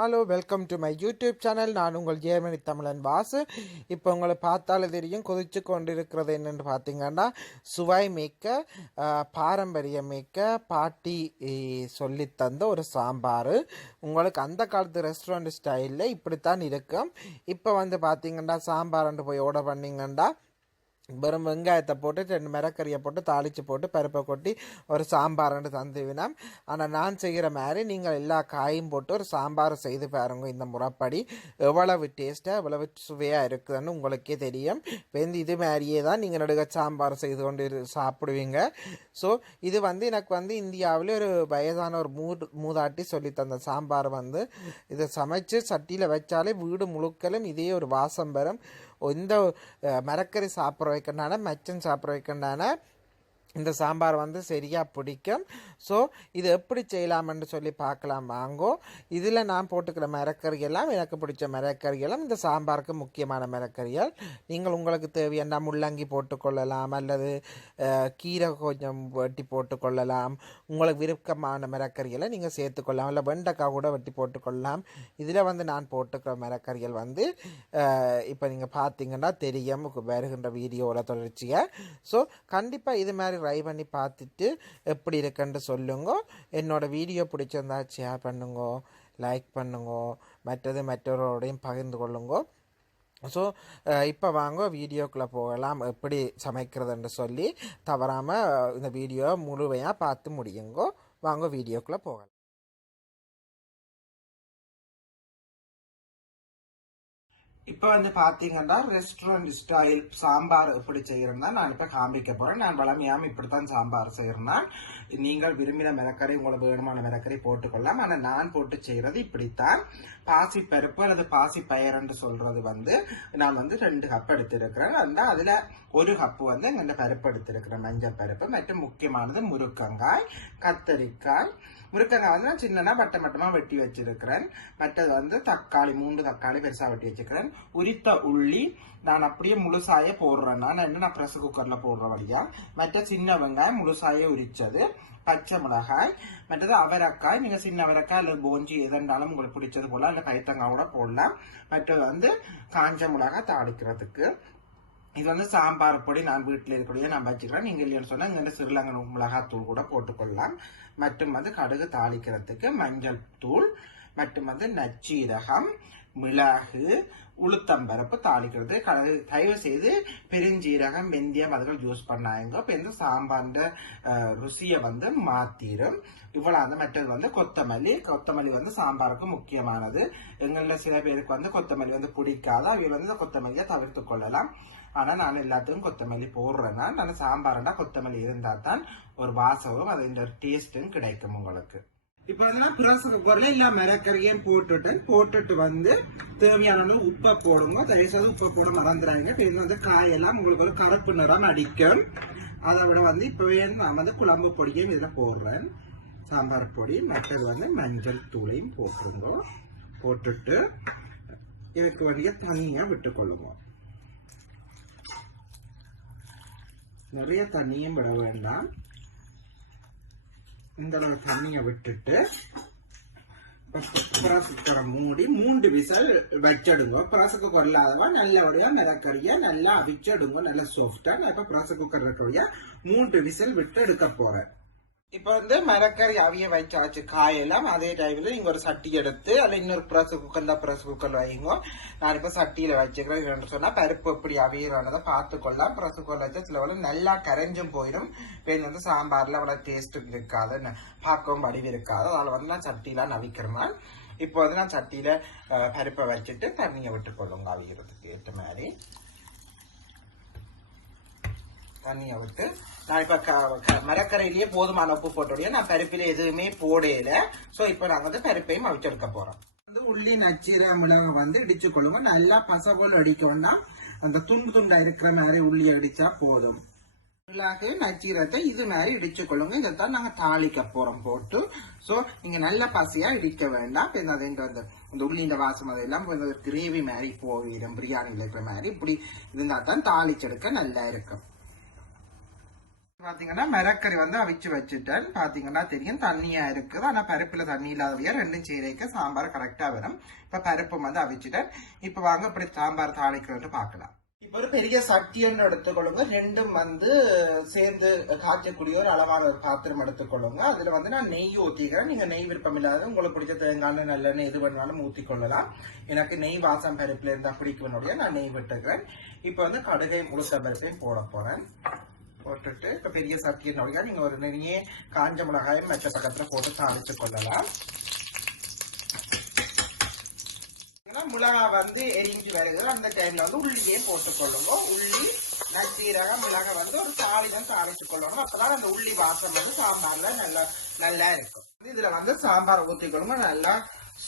Hello welcome to my YouTube channel நான் உங்கள் Germany தமிழன் வாசு. இப்போ உங்களை பார்த்தாலே தெரியும் கொதிச்சு கொண்டிருக்கிறது என்னென்னு பார்த்தீங்கன்னா சுவை மிக்க பாரம்பரிய மிக்க பாட்டி சொல்லி தந்த ஒரு சாம்பார். உங்களுக்கு அந்த காலத்து ரெஸ்டாரண்ட் ஸ்டைலில் இப்படித்தான் இருக்கும். இப்போ வந்து பார்த்தீங்கன்னா சாம்பார்ன்ட்டு போய் ஓட பண்ணிங்கன்னா வெறும் வெங்காயத்தை போட்டு ரெண்டு மிரக்கறியை போட்டு தாளித்து போட்டு பருப்பை கொட்டி ஒரு சாம்பார்னு தந்துவினோம் ஆனால் நான் செய்கிற மாதிரி நீங்கள் எல்லா காயும் போட்டு ஒரு சாம்பார் செய்து பாருங்க இந்த முறைப்படி. எவ்வளவு டேஸ்ட்டாக எவ்வளவு சுவையாக இருக்குதுன்னு உங்களுக்கே தெரியும். வெந்து இது மாதிரியே தான் நீங்கள் நடுக சாம்பார் செய்து கொண்டு சாப்பிடுவீங்க. ஸோ இது வந்து எனக்கு வந்து இந்தியாவில் ஒரு வயதான ஒரு மூ மூதாட்டி சொல்லி தந்த சாம்பார் வந்து. இதை சமைச்சு சட்டியில் வச்சாலே வீடு முழுக்கலும் இதே ஒரு வாசம் பெறும். இந்த மரக்கறி சாப்பிட்ற வைக்கண்டான மச்சன் சாப்பிட்ற வைக்கண்டான இந்த சாம்பார் வந்து சரியாக பிடிக்கும். ஸோ இது எப்படி செய்யலாம்னு சொல்லி பார்க்கலாம் வாங்கோ. இதில் நான் போட்டுக்கிற மரக்கறியெல்லாம் எனக்கு பிடிச்ச மரக்கறி இந்த சாம்பாருக்கு முக்கியமான மரக்கறிகள் நீங்கள் உங்களுக்கு தேவையான முள்ளங்கி போட்டுக்கொள்ளலாம் அல்லது கீரை கொஞ்சம் வெட்டி போட்டுக்கொள்ளலாம். உங்களுக்கு விருப்பமான மரக்கறிகளை நீங்கள் சேர்த்துக்கொள்ளலாம் இல்லை வெண்டைக்காய் கூட வெட்டி போட்டுக்கொள்ளலாம். இதில் வந்து நான் போட்டுக்கிற மரக்கறிகள் வந்து இப்போ நீங்கள் பார்த்தீங்கன்னா தெரியும் வருகின்ற வீடியோவில் தொடர்ச்சியாக ஸோ கண்டிப்பாக இது மாதிரி ட்ரை பண்ணி பார்த்துட்டு எப்படி இருக்குன்னு சொல்லுங்க. என்னோடய வீடியோ பிடிச்சிருந்தா ஷேர் பண்ணுங்க லைக் பண்ணுங்க மற்றது மற்றவரோடையும் பகிர்ந்து கொள்ளுங்க. ஸோ இப்போ வாங்க வீடியோக்குள்ளே போகலாம் எப்படி சமைக்கிறதுன்னு சொல்லி தவறாமல் இந்த வீடியோ முழுமையாக பார்த்து முடியுங்கோ. வாங்க வீடியோக்குள்ளே போகலாம். இப்போ வந்து பார்த்தீங்கன்னா ரெஸ்டாரண்ட் ஸ்டைல் சாம்பார் எப்படி செய்யறேன்னா நான் இப்போ காமிக்க போகிறேன் நான் வளமையாமல் இப்படித்தான் சாம்பார் செய்யறேன்னா நீங்கள் விரும்பின மிளக்கறி உங்களுக்கு வேணுமான மிளக்கறி போட்டுக்கொள்ளலாம். ஆனால் நான் போட்டு செய்கிறது இப்படித்தான். பாசி பருப்பு அல்லது பாசி பயரன்னு சொல்கிறது வந்து நான் வந்து ரெண்டு கப் எடுத்திருக்கிறேன். அந்த அதில் ஒரு கப்பு வந்து இந்த பருப்பு எடுத்துருக்கிற மஞ்சள் பருப்பு மற்றும் முக்கியமானது முருக்கங்காய் கத்தரிக்காய் முருக்கங்காய் வந்து நான் சின்னனா வட்ட மட்டமாக வெட்டி வச்சிருக்கிறேன் மற்றது வந்து தக்காளி மூன்று தக்காளி பெருசாக வெட்டி வச்சிருக்கிறேன் உரித்த உள்ளி நான் அப்படியே முழுசாயே போடுறேன் நான் என்ன நான் ப்ரெஷர் குக்கரில் போடுற வழியா மற்ற சின்ன வெங்காயம் முழுசாயே உரித்தது பச்சை மிளகாய் மற்றது அவரைக்காய் நீங்கள் சின்ன அவரைக்காய் அல்லது போஞ்சி எதென்றாலும் உங்களுக்கு பிடிச்சது போடலாம் இல்லை கைத்தங்காய் கூட போடலாம் மற்றது வந்து காஞ்ச மிளகாய் தாளிக்கிறதுக்கு இது வந்து சாம்பார் பொடி நான் வீட்டில் இருக்கக்கூடிய நான் வச்சுக்கிறேன். நீங்கள் இல்லைன்னு சொன்னால் இங்கே சிறுலங்கன் மிளகாத்தூள் கூட போட்டுக்கொள்ளலாம் மற்றும் வந்து கடுகு தாளிக்கிறதுக்கு மஞ்சள் தூள் மற்றும் வந்து நச்சீரகம் மிளகு உளுத்தம்பருப்பு தாளிக்கிறது. கடுகு தயவு செய்து பெருஞ்சீரகம் வெந்தயம் அதுகள் யூஸ் பண்ணாங்க இப்போ இந்த சாம்பார்ன்ற ருசியை வந்து மாத்திரும். இவ்வளோ அந்த மற்றது வந்து கொத்தமல்லி. கொத்தமல்லி வந்து சாம்பாருக்கு முக்கியமானது. எங்களில் சில பேருக்கு வந்து கொத்தமல்லி வந்து பிடிக்காது. அவை வந்து இந்த கொத்தமல்லியை தவிர்த்து கொள்ளலாம். ஆனால் நான் எல்லாத்துக்கும் கொத்தமல்லி போடுறேன்னா நான் சாம்பார்னா கொத்தமல்லி இருந்தா தான் ஒரு வாசமும் அதோட டேஸ்டும் கிடைக்கும் உங்களுக்கு. இப்ப வந்து நான் பிரச குக்கர்ல எல்லா மிளக்கறியும் போட்டுட்டேன் போட்டுட்டு வந்து தேவையான அளவு உப்பை போடுங்க. தயவுசெய்து உப்பை போட மறந்துடாங்க இப்ப இது வந்து காயெல்லாம் உங்களுக்கு ஒரு கருப்பு நிறம் அடிக்கும். அதை விட வந்து இப்பவே நான் வந்து குழம்பு பொடியும் இதில் போடுறேன். சாம்பார் பொடி மற்றது வந்து மஞ்சள் தூளையும் போட்டுருங்க. போட்டுட்டு எனக்கு வேண்டிய தனியா விட்டுக்கொள்ளுவோம் நிறைய தண்ணியும் விட வேண்டாம். இந்த அளவு தண்ணியை விட்டுட்டு ப்ரெஸ் மூடி மூன்று விசல் வச்சிடுங்க. ப்ரெஸ் குக்கர் இல்லாதவா நல்லபடியாக மிதக்கறியா நல்லா அவிச்சிடுங்க. நல்லா சாஃப்டாக நான் இப்போ ப்ரெஸ் குக்கர் இருக்கக்கூடிய மூன்று விசல் விட்டு எடுக்க போகிறேன் இப்ப வந்து மரக்கறி அவிய வச்சாச்சு காயெல்லாம் அதே டைம்ல நீங்க ஒரு சட்டி எடுத்து அதுல இன்னொரு ப்ரெஸ் குக்கரில் ப்ரெஸ் குக்கர் வைங்க. நான் இப்ப சட்டியில வச்சுக்கிறேன் என்னன்னு சொன்னா பருப்பு எப்படி அவியறதை பார்த்துக்கொள்ளலாம். ப்ரெஸ் குக்கர்ல வச்சா சில வேளை நல்லா கரைஞ்சும் போயிடும். இப்போ வந்து சாம்பார்ல அவ்வளவு டேஸ்ட் இருக்காது ந- பார்க்கவும் வடிவு இருக்காது. அதில் வந்து நான் சட்டியில நவிக்கிறேன் இப்போ வந்து நான் சட்டியில பருப்பை வச்சுட்டு தண்ணியை விட்டு கொள்ளுங்க அவியறதுக்கு ஏற்ற மாதிரி. தண்ணியை விட்டு நான் இப்போ க- க- மரக்கரையிலேயே போதுமான உப்பு போட்டோடைய நான் பருப்பில் எதுவுமே போடையில ஸோ இப்போ நாங்கள் வந்து பருப்பையும் அவிச்செடுக்க போகிறோம் வந்து உள்ளி நச்சீர மிளகை வந்து இடிச்சு கொள்ளுங்க நல்லா பசபோல் அடிக்கணும்னா அந்த துண்டு துண்டா இருக்கிற மாதிரி உள்ளி அடிச்சா போதும். மிளகு நச்சீரத்தை இது மாதிரி இடிச்சு கொள்ளுங்க தான் நாங்கள் தாளிக்க போறோம் போட்டு. ஸோ நீங்க நல்ல பசையா இடிக்க வேண்டாம். அது இந்த அதுன்ற அந்த இந்த உள்ளின்ற வாசம் அதெல்லாம் கிரேவி மாதிரி போயிடும். பிரியாணியில் இருக்கிற மாதிரி இப்படி இருந்தால் தான் தாளிச்செடுக்க நல்லா இருக்கும். பாத்தீங்கன்னா மிரக்கறி வந்து அவிச்சு வச்சுட்டேன். பாத்தீங்கன்னா தெரியும் தண்ணியா இருக்குது. ஆனா பருப்புல தண்ணி இல்லாதவையா ரெண்டும் சீரைக்கு சாம்பார் கரெக்டா வரும். இப்ப பருப்பு வந்து அவிச்சுட்டேன். இப்ப வாங்க இப்படி சாம்பார் தாளிக்கிறோம்னு பார்க்கலாம் இப்ப ஒரு பெரிய சட்டியன்னு எடுத்துக்கொள்ளுங்க. ரெண்டும் வந்து சேர்ந்து காய்ச்சக்கூடிய ஒரு அளவான ஒரு பாத்திரம் எடுத்துக்கொள்ளுங்க. அதுல வந்து நான் நெய் ஊத்திக்கிறேன். நீங்க நெய் விருப்பம் இல்லாத உங்களுக்கு பிடிச்ச தேங்காய் நல்லெண்ணெய் எது வேணாலும் ஊத்திக்கொள்ளலாம் எனக்கு நெய் வாசம் பருப்புல இருந்தா பிடிக்கும்னுடைய நான் நெய் விட்டுக்கிறேன். இப்ப வந்து கடுகை முழுத்த பருப்பையும் போட போறேன். போட்டுட்டு இப்போ பெரிய சட்டியினுடைய நீங்கள் ஒரு நிறைய காஞ்ச மிளகாயும் மெச்ச பக்கத்தில் போட்டு தாளிச்சு கொள்ளலாம். ஏன்னா மிளகா வந்து எரிஞ்சு வருது. அந்த டைம்ல வந்து உள்ளியே போட்டுக்கொள்ளுங்க உள்ளி நச்சீரகம் மிளகா வந்து ஒரு தாளிதான் தாளிச்சு கொள்ளணும். அப்பதான் அந்த உள்ளி வாசம் வந்து சாம்பார்ல நல்லா நல்லா இருக்கும். இதுல வந்து சாம்பார் ஊத்திக்கொள்ளுங்க. நல்லா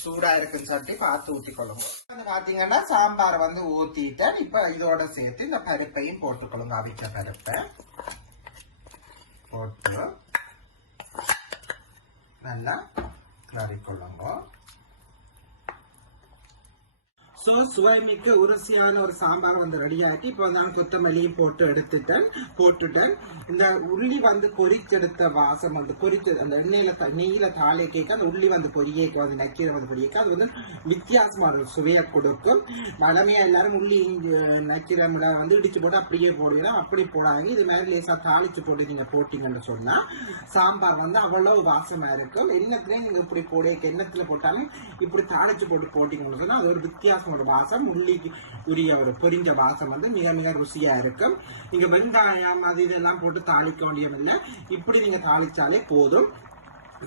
சூடா இருக்குன்னு சொல்லிட்டு பார்த்து ஊத்திக்கொள்ளுங்க. வந்து பாத்தீங்கன்னா சாம்பார் வந்து ஊத்திட்டேன். இப்ப இதோட சேர்த்து இந்த பருப்பையும் போட்டுக்கொள்ளுங்க. அவிச்ச பருப்பை. போட்டு நல்லா கிளறி கொள்ளுங்க ஸோ சுவைமிக்க உரசியான ஒரு சாம்பார் வந்து ரெடி ஆகிட்டு இப்போ வந்து நான் கொத்தமல்லியும் போட்டு எடுத்துட்டேன் போட்டுட்டேன். இந்த உள்ளி வந்து பொரிச்செடுத்த வாசம் வந்து பொரித்து அந்த எண்ணெயில த- நெய்யில தாளை கேட்க அந்த உள்ளி வந்து பொரியேக்க வந்து நக்கீரை வந்து பொரியக்க அது வந்து வித்தியாசமான ஒரு சுவையை கொடுக்கும். வளமையாக எல்லாரும் உள்ளி நக்கீரை வந்து இடிச்சு போட்டு அப்படியே போடுவீங்க. அப்படி போடாங்க இது மாதிரி லேசாக தாளிச்சு போட்டு நீங்கள் போட்டிங்கன்னு சொன்னால் சாம்பார் வந்து அவ்வளோ வாசமாக இருக்கும். எண்ணத்துலேயும் நீங்கள் இப்படி போட எண்ணத்தில் போட்டாலும் இப்படி தாளிச்சு போட்டு போட்டிங்கன்னு சொன்னால் அது ஒரு வித்தியாசமான வாசம் உள்ளிக்கு உரிய ஒரு பொரிஞ்ச வாசம் வந்து மிக மிக ருசியாக இருக்கும். நீங்கள் வெங்காயம் அது இதெல்லாம் போட்டு தாளிக்க வேண்டியதில்லை இப்படி நீங்கள் தாளிச்சாலே போதும்.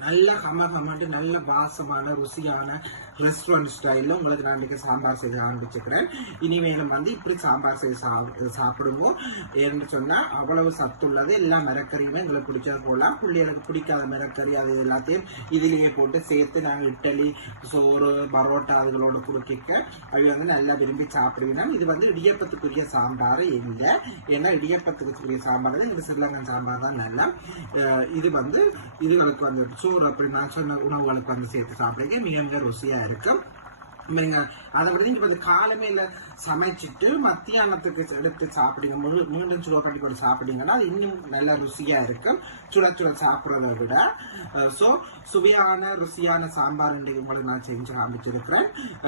நல்ல கம நல்ல வாசமான ருசியான ரெஸ்டாரண்ட் ஸ்டைலில் உங்களுக்கு நான் இன்றைக்கி சாம்பார் செய்ய ஆரம்பிச்சுக்கிறேன். இனிமேலும் வந்து இப்படி சாம்பார் செய்ய சா- சாப்பிடுவோம் என்று சொன்னால் அவ்வளவு சத்துள்ளது எல்லா மிரக்கறியுமே எங்களுக்கு பிடிச்சது போகலாம் பிள்ளைகளுக்கு பிடிக்காத மிரக்கறி அது எல்லாத்தையும் இதிலேயே போட்டு சேர்த்து நாங்கள் இட்டலி சோறு பரோட்டா அதுகளோடு குறுக்கிக்க அவங்க வந்து நல்லா விரும்பி சாப்பிடுவீங்க இது வந்து இடியப்பத்துக்குரிய சாம்பார் இல்லை. ஏன்னா இடியப்பத்துக்குரிய சாம்பார் தான் இந்த சிறிலங்கன் சாம்பார் தான் நல்லா. இது வந்து இதுகளுக்கு வந்து சோறு அப்படி நான் சொன்ன உணவுகளுக்கு வந்து சேர்த்து சாப்பிடுங்க மிக மிக ருசியாக இருக்கும் நீங்க அதை விட நீங்க வந்து காலமையில சமைச்சிட்டு மத்தியானத்துக்கு எடுத்து சாப்பிடுங்க. முழு- மீண்டும் சுட பண்ணி கொண்டு சாப்பிட்டீங்கன்னா அது இன்னும் நல்ல ருசியாக இருக்கும். சுட சுட சாப்பிட்றத விட. ஸோ சுவையான ருசியான சாம்பார் இன்றைக்கு உங்களுக்கு நான் செஞ்சு காமிச்சிருக்கிறேன்.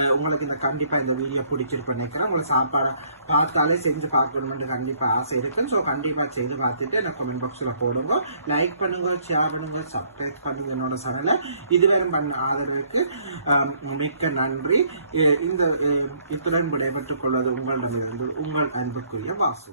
உங்களுக்கு இந்த கண்டிப்பாக இந்த வீடியோ பிடிச்சிருப்பேன் நினைக்கிறேன். உங்களுக்கு சாப்பாடை பார்த்தாலே செஞ்சு பார்க்கணும்னு கண்டிப்பாக ஆசை இருக்குது ஸோ கண்டிப்பாக செய்து பார்த்துட்டு எனக்கு கமெண்ட் பாக்ஸில் போடுங்க. லைக் பண்ணுங்க ஷேர் பண்ணுங்க சப்ஸ்கிரைப் பண்ணுங்க என்னோட சேனலை இதுவரை பண்ண ஆதரவுக்கு மிக்க நன்றி. இந்த இத்துடன் விடைபெற்றுக் கொள்வது உங்களிடமிருந்து உங்கள் அன்புக்குரிய வாசு.